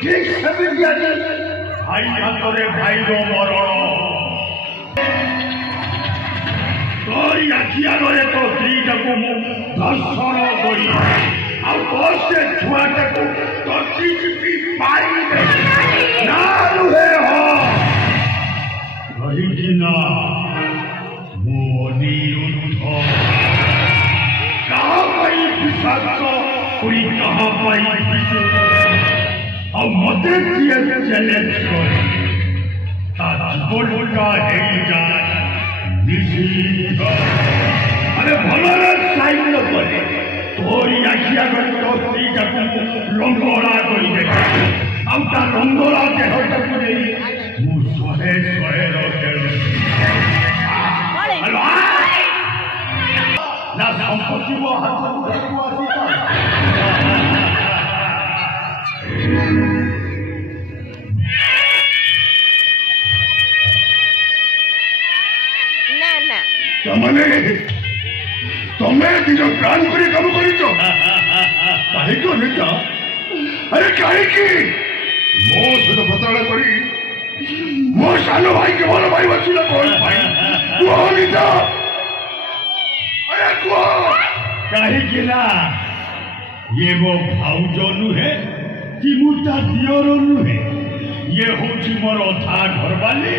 ঠিক সেদিন আজ ভাই হাতরে ভাইর মরণ তোর আখি আগরে তো স্ত্রীটাকে ମୁଁ ଦର୍ଶନ କରି ଆଉ ତୋର ସେ ଛୁଆଟାକୁ ତୋତି ଚିପି ପାରିବେ ନା ରୁହେ ହଁ ରହିଛି ନା ମୁଁ ଅନିରୁଦ୍ଧ କାହା ପାଇଁ ବିଷାକ୍ତ ପୁଣି କାହା ପାଇଁ ବିଷୁ ଆଉ ମତେ କିଏ ଚ୍ୟାଲେଞ୍ଜ କରେ ତା ଜୀବନଟା ହେଇଯାଏ ନିଷିଦ୍ଧ ଆରେ ଭଲରେ ସାହିତ୍ୟ କଲେ ତୋରି ଆଖି ଆଗରେ ତୋ ସ୍ତ୍ରୀଟାକୁ ଲଙ୍ଗଳା କରିଦେବେ ଆଉ ତା ଲଙ୍ଗଳା ଦେହଟାକୁ ନେଇ ମୁଁ ଶହେ ନା ସମ୍ପତ୍ତି ମୋ ହାତକୁ ଆସିବ ତମେ ଦିନ ପ୍ଲାନ୍ କରି କାମ କରିଛ କାହିଁକି ଅନିତା ଆରେ କାହିଁକି ମୋ ସହିତ ପ୍ରତାରଣା କରି ମୋ ସାନ ଭାଇକି ଭଲ ପାଇବା ଥିଲା କଣ ପାଇଁ କୁହ ଅନିତା ଆରେ କୁହ କାହିଁକି ନା ଇଏ ମୋ ଭାଉଜ ନୁହେଁ କି ମୁଁ ତା ଦିଅର ନୁହେଁ ଇଏ ହଉଛି ମୋର ଅଧା ଘରବାଲି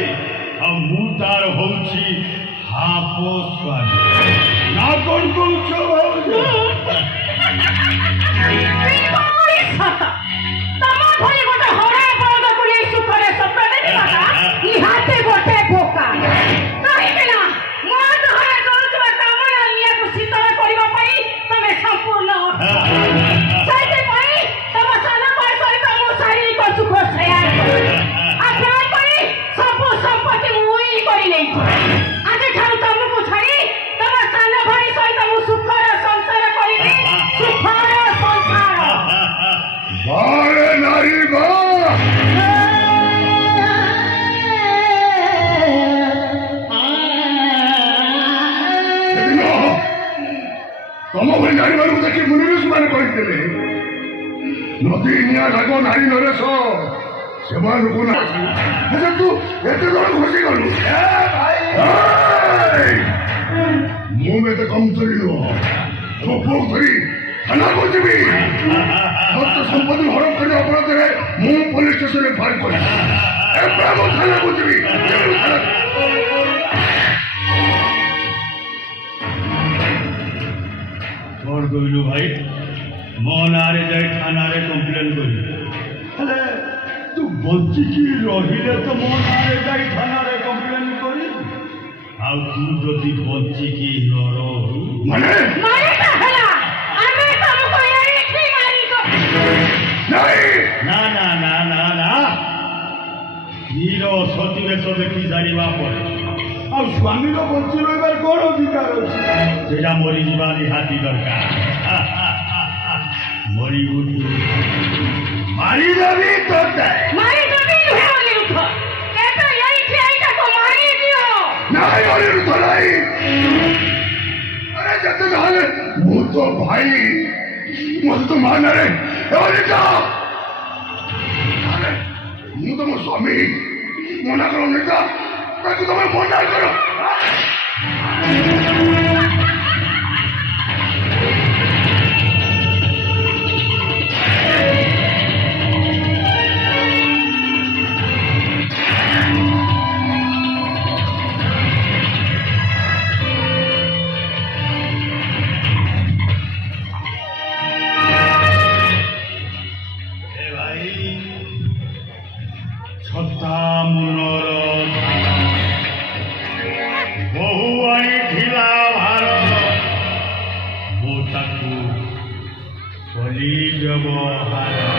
ଆଉ ମୁଁ ତାର ହଉଛି ହାପୋ ସ୍ୱାମୀ ନା କଣ କହୁଛ ତମ ଭଳି ଗୋଟେ ହରା ବଳଦକୁ ନେଇ ସୁଖରେ ସ୍ୱପ୍ନ ଦେଖିବା ଇହାତେ ଗୋଟେ ବୋକା କାହିଁକି ନା ମୋ ଦେହରେ କରୁଥିବା କାମନା ନିଆକୁ ଶୀତଳ କରିବା ପାଇଁ ତମେ ସମ୍ପୂର୍ଣ୍ଣ ସେଇଥିପାଇଁ ତମ ସାନ ଭାଇ ସହିତ ମୁଁ ଶାରୀରିକ ସୁଖ ସେୟାର କରୁଛି ଆଉ ପ୍ରାୟ କରି ସବୁ ସମ୍ପତ୍ତି ମୁଁ ହିଁ କରି ନେଇଛି ଆଜିଠାରୁ ତମକୁ ଛାଡ଼ି ତମ ସାନ ଭାଇ ସହିତ ମୁଁ ସୁଖର ସଂସାର କରିବି ସୁଖର ସଂସାର ବାରେ ନାରୀ ବା ତମ ଭଳି ନାରୀମାନଙ୍କୁ ଦେଖି ମୁନିଋଷି ମାନେ କହିଥିଲେ ନଦୀ ନିଆଁ ରାଗ ନାରୀ ନରେଶ ସେମାନଙ୍କୁ ନା ତୁ ଏତେ ଜଣ ଘୋଷି ଗଲୁ ମୁଁ ଏତେ କମଜୋରି ନୁହଁ ମୋ ପୁଅ ଧରି ଥାନାକୁ ଯିବି ସତ୍ୟ ସମ୍ପତ୍ତି ହଡପ କରି ଅପରାଧରେ ମୁଁ ପୋଲିସ ଷ୍ଟେସନରେ ଫାଇଲ୍ କରିବି ଏବେ ମୁଁ ଥାନାକୁ ଯିବି କଣ କହିଲୁ ଭାଇ ମୋ ନାଁରେ ଯାଇ ଥାନାରେ କମ୍ପ୍ଲେନ କରିବି ହେଲେ ତୁ ବଞ୍ଚିକି ରହିଲେ ତ ମୋ ନାଁରେ ଯାଇ ଥାନାରେ କମ୍ପ୍ଲେନ କରିବି ଆଉ ତୁ ଯଦି ବଞ୍ଚିକି ନ ରହୁ ମାନେ ନା ନା ନା ନା ନା ସ୍ତ୍ରୀର ସତୀ ବେଶ ଦେଖି ସାରିବା ପରେ ଆଉ ସ୍ୱାମୀର ବଞ୍ଚି ରହିବାର କଣ ଅଧିକାର ଅଛି ସେଟା ମରିଯିବା ନିହାତି ଦରକାର ମରିବୁ ମାରିଦେବି ତୋତେ ନାଇଁ ଅନିରୁଦ୍ଧ ନାଇଁ ଆରେ ଯେତେ ଯାହେଲେ ମୁଁ ତ ଭାଇ ମୋତେ ତ ମାନରେ ଅନିତା ମୁଁ ତମ ସ୍ୱାମୀ ମନା କର ଅନିତା ତାକୁ ତମେ ମନା କର ବହୁ ଆଣିଥିଲା ଭାରତ ମୁଁ ତାକୁ କଲି ବ୍ୟବହାର